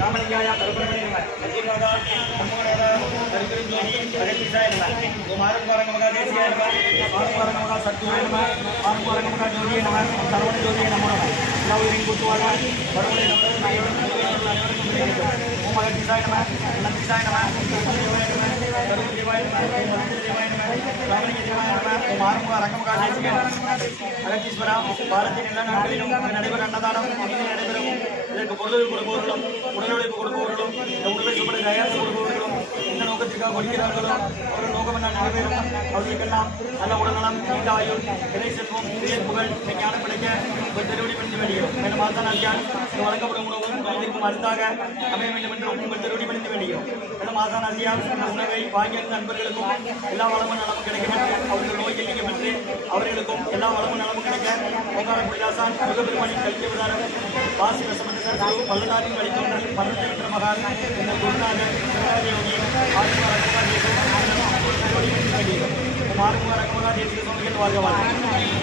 ராமலிங்காய கருப்பரமணியன் சத்யநாதா சண்முகநாதா கருப்பெருஞ்சோதி அகத்தீசாய நம ஓமாரங்கமகா தேசியாய நம ஆரங்கமகா சத்குருவே நம ஆரங்கமகா ஜோதியே நம சரவண ஜோதியே நம எல்லா உயிரின் கூட்டுவாக வரவுடைய நமது ஓம் அகத்தீசாய நம அகத்தீசாய நம கருப்பு தேவாய நம தேவாய நம ராமலிங்க தேவாய நம ஓமாரங்கமகா ரங்கமகா தேசிய அகத்தீஸ்வரா பாரதிய எல்லா நாடுகளிலும் நடைபெறும் அன்னதானம் இனிமே நடைபெறும் இதற்கு பொருள் கொடுப்பவர்களும் உடலுழைப்பு கொடுப்பவர்களும் இந்த உணவை சுப்பட தயாரித்து கொடுப்பவர்களும் இந்த நோக்கத்திற்காக கொடுக்கிறார்களோ அவர்கள் நோக்கம் என்ன நிறைவேறும் அவர்களுக்கெல்லாம் நல்ல உடல்நலம் நீண்ட ஆயுள் இறை செல்வம் உயர் புகழ் ஞான கிடைக்க ஒரு திருவடி பணிந்து வேண்டுகிறோம் மேலும் ஆசானாச்சியால் வழங்கப்படும் உணவும் குழந்தைக்கும் மருந்தாக அமைய வேண்டும் என்று உங்கள் திருவடி பணிந்து வேண்டுகிறோம் மேலும் ஆசானாச்சியால் உணவை வாங்கிய நண்பர்களுக்கும் எல்லா வளமும் நலமும் கிடைக்கும் என்று அவர்கள் நோய்கள் நீங்க பெற்று அவர்களுக்கும் எல்லா வளமும் நலமும் கிடைக்க ஓங்கார குடிதாசான் முகபெருமானி கல்வி உதாரம் வாசி வசமந்த சர்வ பல்லநாட்டின் வழித்தோன்றல் பரத்தை என்ற மகான் இந்த குருநாதர் சிவராஜயோகி மாறுமுக தேசிய சுவாமிகள் வாழ்கவாள்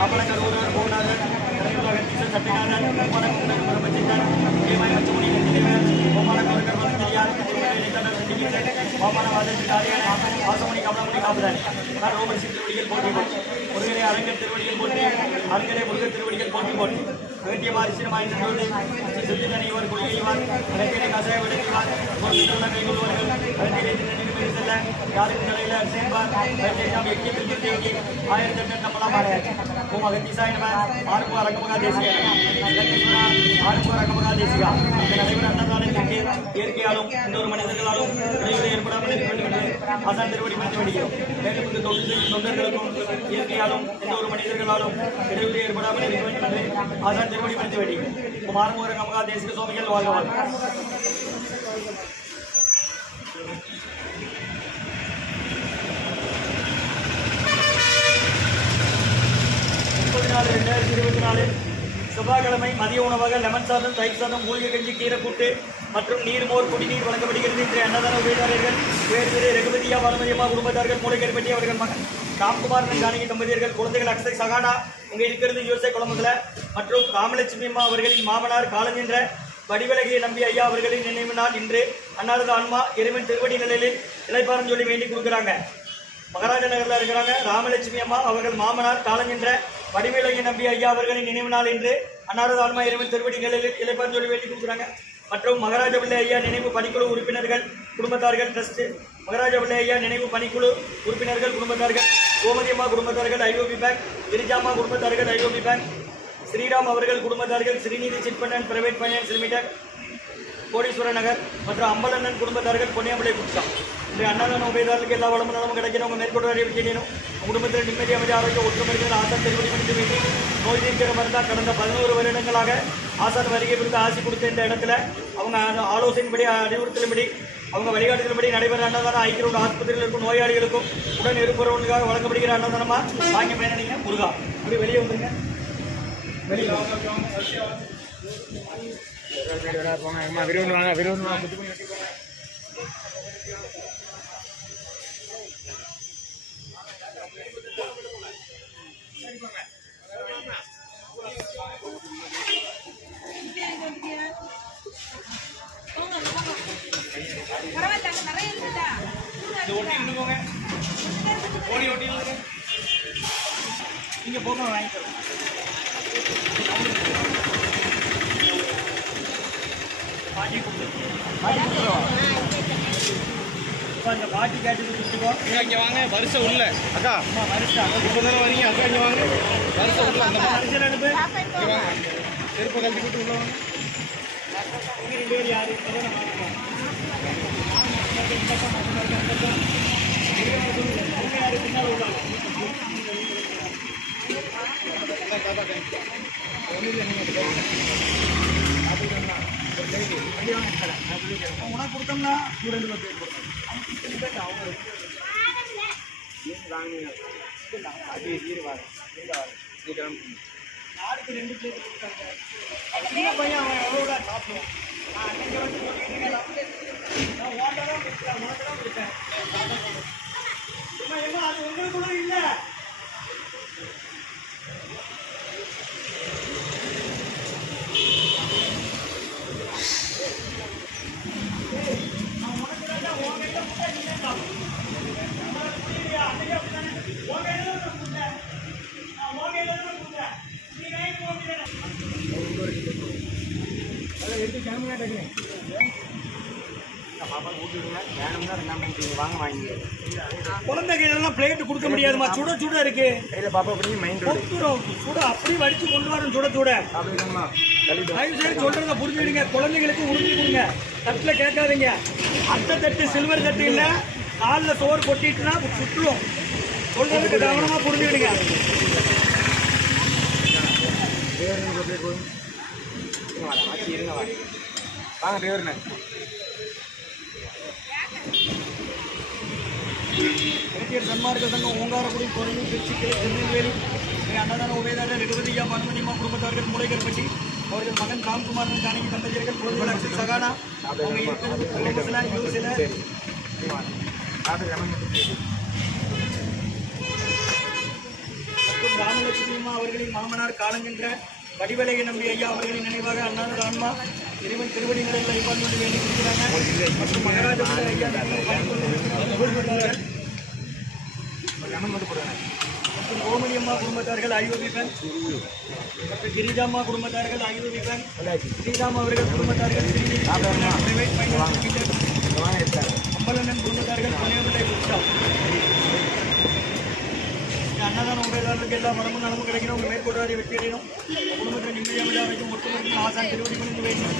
அமரங்கர் ஒருவர் போனாதர் கரகத்தீசன் சட்டினாதர் பிரம்மணகுந்தர் பிரம்மச்சித்தன் ஏமாய் மச்சமுனி நந்திதேவர் கோமானகர் வந்தரியார் வாமனவாதத்தினாலே வாசமுனி கமலமுனி காப்புதானே நான் ரோமன் திருவடிகள் போட்டி போட்டி முருகனை அரங்கர் திருவடிகள் போட்டி அரங்கரை முருகர் திருவடிகள் போட்டி போட்டி அகத்திய மாரிசினமாய் நின்றோடு சித்திரனைவர் கொள்கைவார் அகத்தியனை கசாய விடுவார் கைகொள்வார்கள் அகத்தியை திருநெறி செல்ல யாருக்கு தலையில சேர்ப்பார் அகத்தியை நாம் எக்கியத்தில் தேங்கி 1008 நம்மளாம் மாறையாச்சு ஓம் அகத்தீசாய நம ஆறுமுக ரங்கமகா தேசிய ஆறுமுக ரங்கமகா தேசிகா இந்த நடைபெற அன்னதானத்திற்கு இயற்கையாலும் இன்னொரு மனிதர்களாலும் இடையூறு ஏற்படாமல் இருக்க வேண்டும் என்று ஆசான் திருவடி பணிந்து வேண்டுகிறோம் மேலும் இந்த தொண்டர்களுக்கும் இயற்கையாலும் இன்னொரு மனிதர்களாலும் இடையூறு ஏற்படாமல் இருக்க வேண்டும் என்று ஆசான் திருவடி பணிந்து வேண்டுகிறோம் ஆறுமுக ரங்கமகா தேசிக சுவாமிகள் வாழ்க வாழ்க 2024 செவ்வாய்க்கிழமை மதிய உணவாக லெமன் சாதம் தயிர் சாதம் மூலிகை கஞ்சி கீரை கூட்டு மற்றும் நீர்மோர் குடிநீர் வழங்கப்படுகிறது. இன்றைய அன்னதான உபயதாரர்கள் வேறு ரகுபதியா பானுமதியம்மா குடும்பத்தார்கள் மூளைக்கருப்பட்டி அவர்கள் மகன் ராம்குமார் ஜானகி தம்பதியர்கள் குழந்தைகள் அக்ஷய் சகானா இங்கே இருக்கிறது யூசை குளமுதல மற்றும் காமலட்சுமி அம்மா அவர்களின் மாமனார் காலஞ்சென்ற வடிவலகிய நம்பி ஐயா அவர்களின் நினைவு நாள் இன்று அன்னாரது ஆன்மா இறைவன் திருவடி நிலையில் இலைப்பாரம் சொல்லி வேண்டி கொடுக்குறாங்க. மகாராஜா நகரில் இருக்கிறாங்க ராமலட்சுமி அம்மா அவர்கள் மாமனார் காலஞ்சென்ற வடிவேலகிய நம்பி ஐயா அவர்களின் நினைவு நாள் என்று அன்னாரது ஆன்மா இறைவன் திருவடி நிலையில் இலைப்பாரம் சொல்லி வேண்டி கொடுக்குறாங்க. மற்றும் மகாராஜா பிள்ளை ஐயா நினைவு பணிக்குழு உறுப்பினர்கள் குடும்பத்தார்கள் ட்ரஸ்ட் மகாராஜா பிள்ளை ஐயா நினைவு பணிக்குழு உறுப்பினர்கள் குடும்பத்தார்கள் கோமதி அம்மா குடும்பத்தார்கள் ஐஓபி பேங்க் கிரிஜாமா குடும்பத்தார்கள் ஐஓபி பேங்க் ஸ்ரீராம் அவர்கள் குடும்பத்தார்கள் Srinidhi chit fund and private finance limited கோடீஸ்வர நகர் மற்றும் அம்பலண்ணன் குடும்பத்தார்கள் பொன்னியம்பளை குடிச்சாம். இந்த அன்னதான உபயதாரர்களுக்கு எல்லா வளமும் நலமும் கிடைக்கணும். உங்கள் மேற்கொண்டு அறிவிக்கணும். குடும்பத்தில் நிம்மதி அமைதி ஆரோக்கிய ஒற்றுமைகள் ஆசான் திருவடி பணிந்து வேண்டி நோய் தீர்க்கிற மருந்தா கடந்த 11 வருடங்களாக ஆசான் வருகை குறித்து ஆசி கொடுத்த இந்த இடத்துல அவங்க ஆலோசனைப்படி அறிவுறுத்தலின்படி அவங்க வழிகாட்டுதல்படி நடைபெற அன்னதானம் ஐக்கிய ஆஸ்பத்திரியில் இருக்கும் நோயாளிகளுக்கும் உடன் இருப்பவர்களுக்காக வழங்கப்படுகிற அன்னதானமா வாங்கி பயனீங்க. முருகா அப்படி வெளியே வந்துருங்க. வெளியே நீங்க போக வாங்கிக்கலாம். அந்த பாட்டி கேட்டு கொடுத்துக்கோ. இங்கே வாங்க வருஷம் உள்ள அக்கா வருஷம் இப்போ தானே வரீங்க அக்கா இங்கே வாங்க வருஷம் உள்ள அந்த வருஷம் அனுப்பு வாங்க செருப்பை கழட்டி கொடுத்து உள்ள வாங்க. 2 பேர் யாரு யாரு பின்னால் உள்ளாங்க உனக்கு கொடுத்தோம்னா 2 பேர் நாளைக்கு 2 பிளேட் கொடுத்தாங்க. சின்ன பையன் அவன் எவ்வளோடா சாப்பிடுவான். நீங்கள் வந்து நான் ஓட்டதான் கொடுத்தேன் உனக்கு தான் கொடுத்தேன். வாங்க வாங்கி குழந்தை கையிலலாம் பிளேட் கொடுக்க முடியாதுமா, சுட சுட இருக்கு. கையில் பாப்பா பண்ணி மைண்ட் கொத்துரும் சுட, அப்படி வடிச்சு கொண்டு வரணும் சுட சுட. அப்படிதாம்மா கழிவு தயவு செய்து சொல்றத புரிஞ்சுக்கிடுங்க. குழந்தைங்களுக்கு உறுதி கொடுங்க, தட்டுல கேட்காதீங்க. அட்டை தட்டு சில்வர் தட்டு இல்ல, காலில் சோறு கொட்டிட்டுனா சுற்றுலும். சொல்றதுக்கு கவனமா புரிஞ்சுக்கிடுங்க. டிரைவர் போதும் மாற்றி இருங்க வாங்க டிரைவர்ண்ணே. இலக்கியர் சன்மார்க்க சங்கம் ஓங்காரக்குடி கோயில் திருச்சி கிளை திருநெல்வேலி அன்னதான உபயதாரர் ரகுபதியா பானுமதியம்மா குடும்பத்தார்கள் முளைகர்பட்டி அவர்கள் மகன் ராம்குமார் ஜானகி தம்பதியர்கள் குழந்தை சகானா அவங்க இருக்கிறது யூசில மற்றும் ராமலட்சுமி அம்மா அவர்களின் மாமனார் காலங்கென்ற வடிவலையை நம்பி ஐயா அவர்களின் நினைவாக அண்ணாநர் ஆன்மா இறைவன் திருவடி நிலையில் ஐபான் கொண்டு வேண்டி கொடுக்கிறாங்க. மற்றும் மகராஜபுர ஐயா மற்றும் கோமதி அம்மா குடும்பத்தார்கள் ஐயோபிபன் மற்றும் கிரிஜாம்மா குடும்பத்தார்கள் ஐயோபிபன் ஸ்ரீராம் அவர்கள் குடும்பத்தார்கள் அம்பலண்ணன் குடும்பத்தார்கள் பனையபிள்ளை உற்சவம். அன்னதான உபயதாரர்களுக்கு எல்லா மரமும் நலமும் கிடைக்கணும். உங்கள் மேற்கொண்டாடி வெற்றி அடையணும். குடும்பத்தில் நிம்மதியாக வைக்கும் ஒட்டுமொத்த ஆசான் திருவடி கொண்டு வேணும்.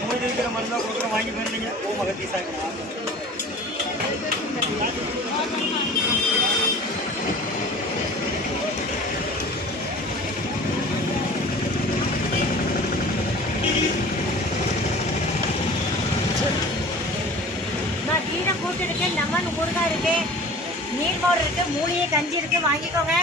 உங்களுக்கு இருக்கிற மருந்தாக கொடுக்குற வாங்கி போயிருந்தீங்க. ஓ மகத்தி சாய்க்கலாம். கீரை கூட்டு இருக்கு, லெமன் ஊறுகாய் இருக்கு, நீர் மோர் இருக்கு, மூலிகை கஞ்சி இருக்கு, வாங்கிக்கோங்க.